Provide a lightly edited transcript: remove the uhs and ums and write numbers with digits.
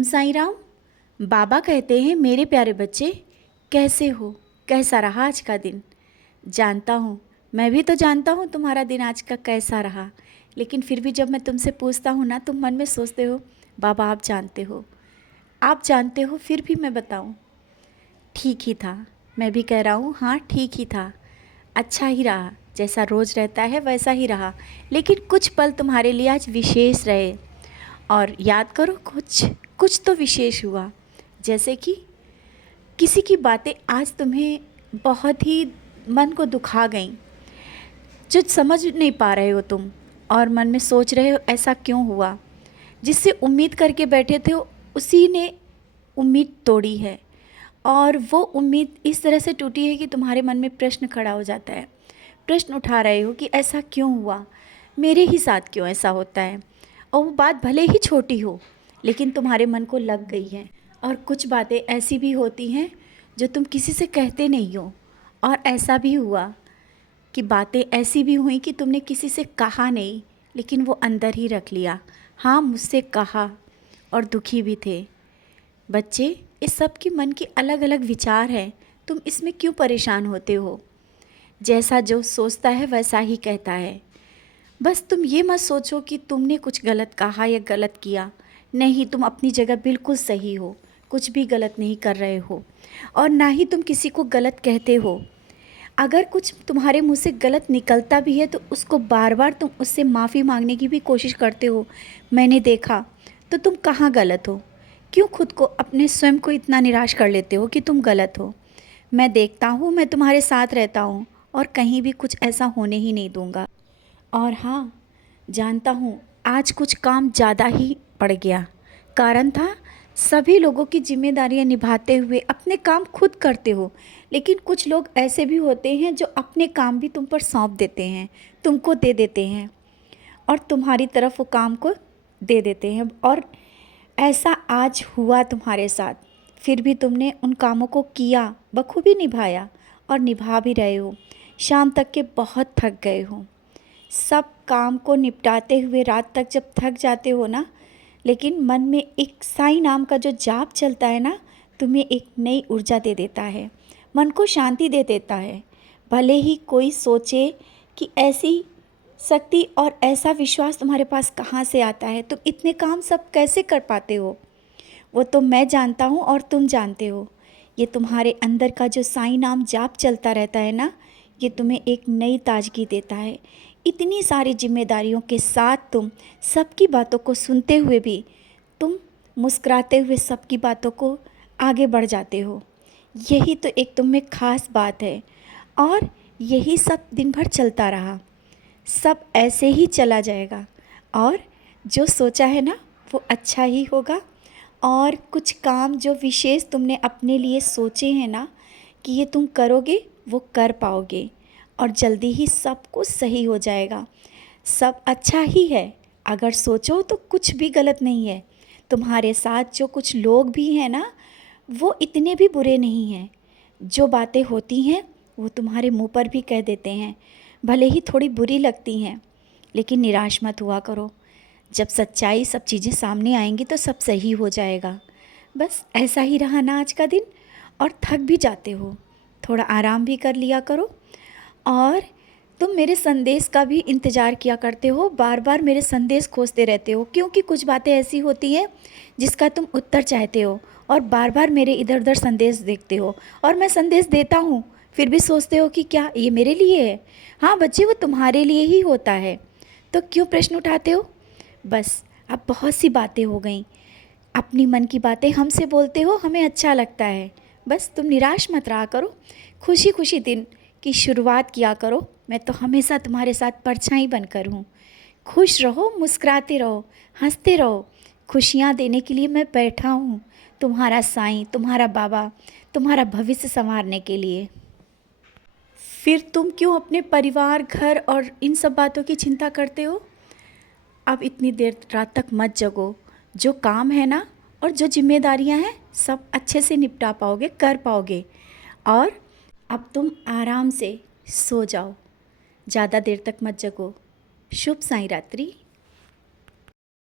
ओम साईं राम। बाबा कहते हैं, मेरे प्यारे बच्चे कैसे हो, कैसा रहा आज का दिन। जानता हूँ, मैं भी तो जानता हूँ तुम्हारा दिन आज का कैसा रहा, लेकिन फिर भी जब मैं तुमसे पूछता हूँ ना, तुम मन में सोचते हो बाबा आप जानते हो, आप जानते हो, फिर भी मैं बताऊँ ठीक ही था। मैं भी कह रहा हूँ हाँ ठीक ही था, अच्छा ही रहा, जैसा रोज़ रहता है वैसा ही रहा, लेकिन कुछ पल तुम्हारे लिए आज विशेष रहे। और याद करो, कुछ कुछ तो विशेष हुआ। जैसे कि किसी की बातें आज तुम्हें बहुत ही मन को दुखा गईं, जो समझ नहीं पा रहे हो तुम, और मन में सोच रहे हो ऐसा क्यों हुआ। जिससे उम्मीद करके बैठे थे उसी ने उम्मीद तोड़ी है, और वो उम्मीद इस तरह से टूटी है कि तुम्हारे मन में प्रश्न खड़ा हो जाता है। प्रश्न उठा रहे हो कि ऐसा क्यों हुआ, मेरे ही साथ क्यों ऐसा होता है। और वो बात भले ही छोटी हो, लेकिन तुम्हारे मन को लग गई है। और कुछ बातें ऐसी भी होती हैं जो तुम किसी से कहते नहीं हो, और ऐसा भी हुआ कि बातें ऐसी भी हुई कि तुमने किसी से कहा नहीं, लेकिन वो अंदर ही रख लिया। हाँ, मुझसे कहा, और दुखी भी थे। बच्चे, इस सब की मन की अलग अलग विचार हैं, तुम इसमें क्यों परेशान होते हो। जैसा जो सोचता है वैसा ही कहता है। बस तुम ये मत सोचो कि तुमने कुछ गलत कहा या गलत किया। नहीं, तुम अपनी जगह बिल्कुल सही हो, कुछ भी गलत नहीं कर रहे हो, और ना ही तुम किसी को गलत कहते हो। अगर कुछ तुम्हारे मुंह से गलत निकलता भी है तो उसको बार बार तुम उससे माफ़ी मांगने की भी कोशिश करते हो। मैंने देखा, तो तुम कहाँ गलत हो। क्यों खुद को, अपने स्वयं को इतना निराश कर लेते हो कि तुम गलत हो। मैं देखता हूँ, मैं तुम्हारे साथ रहता हूँ, और कहीं भी कुछ ऐसा होने ही नहीं दूँगा। और हाँ, जानता हूँ आज कुछ काम ज़्यादा ही पड़ गया। कारण था, सभी लोगों की जिम्मेदारियाँ निभाते हुए अपने काम खुद करते हो, लेकिन कुछ लोग ऐसे भी होते हैं जो अपने काम भी तुम पर सौंप देते हैं, तुमको दे देते हैं, और तुम्हारी तरफ वो काम को दे देते हैं। और ऐसा आज हुआ तुम्हारे साथ, फिर भी तुमने उन कामों को किया, बखूबी निभाया, और निभा भी रहे हो। शाम तक के बहुत थक गए हो। सब काम को निपटाते हुए रात तक जब थक जाते हो ना, लेकिन मन में एक साईं नाम का जो जाप चलता है ना, तुम्हें एक नई ऊर्जा दे देता है, मन को शांति दे देता है। भले ही कोई सोचे कि ऐसी शक्ति और ऐसा विश्वास तुम्हारे पास कहाँ से आता है, तुम इतने काम सब कैसे कर पाते हो, वो तो मैं जानता हूँ और तुम जानते हो। ये तुम्हारे अंदर का जो साईं नाम जाप चलता रहता है ना, ये तुम्हें एक नई ताजगी देता है। इतनी सारी जिम्मेदारियों के साथ तुम सबकी बातों को सुनते हुए भी तुम मुस्कुराते हुए सबकी बातों को आगे बढ़ जाते हो। यही तो एक तुम में ख़ास बात है। और यही सब दिन भर चलता रहा, सब ऐसे ही चला जाएगा। और जो सोचा है ना, वो अच्छा ही होगा। और कुछ काम जो विशेष तुमने अपने लिए सोचे हैं ना कि ये तुम करोगे, वो कर पाओगे, और जल्दी ही सब कुछ सही हो जाएगा। सब अच्छा ही है, अगर सोचो तो कुछ भी गलत नहीं है। तुम्हारे साथ जो कुछ लोग भी हैं ना, वो इतने भी बुरे नहीं हैं। जो बातें होती हैं वो तुम्हारे मुंह पर भी कह देते हैं, भले ही थोड़ी बुरी लगती हैं, लेकिन निराश मत हुआ करो। जब सच्चाई, सब चीज़ें सामने आएंगी तो सब सही हो जाएगा। बस ऐसा ही रहा ना आज का दिन, और थक भी जाते हो, थोड़ा आराम भी कर लिया करो। और तुम मेरे संदेश का भी इंतज़ार किया करते हो, बार बार मेरे संदेश खोजते रहते हो, क्योंकि कुछ बातें ऐसी होती हैं जिसका तुम उत्तर चाहते हो, और बार बार मेरे इधर उधर संदेश देखते हो, और मैं संदेश देता हूँ, फिर भी सोचते हो कि क्या ये मेरे लिए है। हाँ बच्चे, वो तुम्हारे लिए ही होता है, तो क्यों प्रश्न उठाते हो। बस अब बहुत सी बातें हो गई, अपनी मन की बातें हमसे बोलते हो, हमें अच्छा लगता है। बस तुम निराश मत रहा करो, खुशी खुशी दिन की शुरुआत किया करो। मैं तो हमेशा तुम्हारे साथ परछाई बनकर हूँ। खुश रहो, मुस्कुराते रहो, हंसते रहो। खुशियाँ देने के लिए मैं बैठा हूँ, तुम्हारा साईं, तुम्हारा बाबा, तुम्हारा भविष्य संवारने के लिए। फिर तुम क्यों अपने परिवार, घर और इन सब बातों की चिंता करते हो। अब इतनी देर रात तक मत जगो। जो काम है ना, और जो जिम्मेदारियां हैं, सब अच्छे से निपटा पाओगे, कर पाओगे। और अब तुम आराम से सो जाओ, ज़्यादा देर तक मत जगो। शुभ साईं रात्रि।